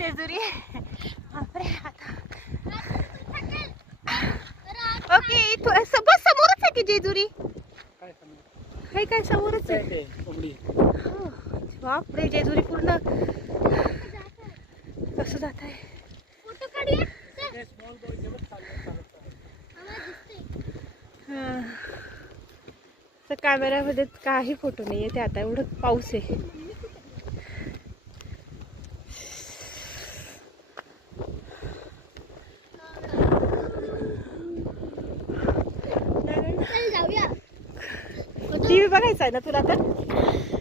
जेजुरी. बापरे आता ओके इथं बस समोरच आहे की जेजुरी. हे काय समोरच आहे. बापरे जेजुरी पूर्ण कसं जात आहे. तर कॅमेऱ्यामध्ये काही फोटो नाही येते आता एवढं पाऊस आहे. टीव्ही बघायचा आहे ना तुला तर.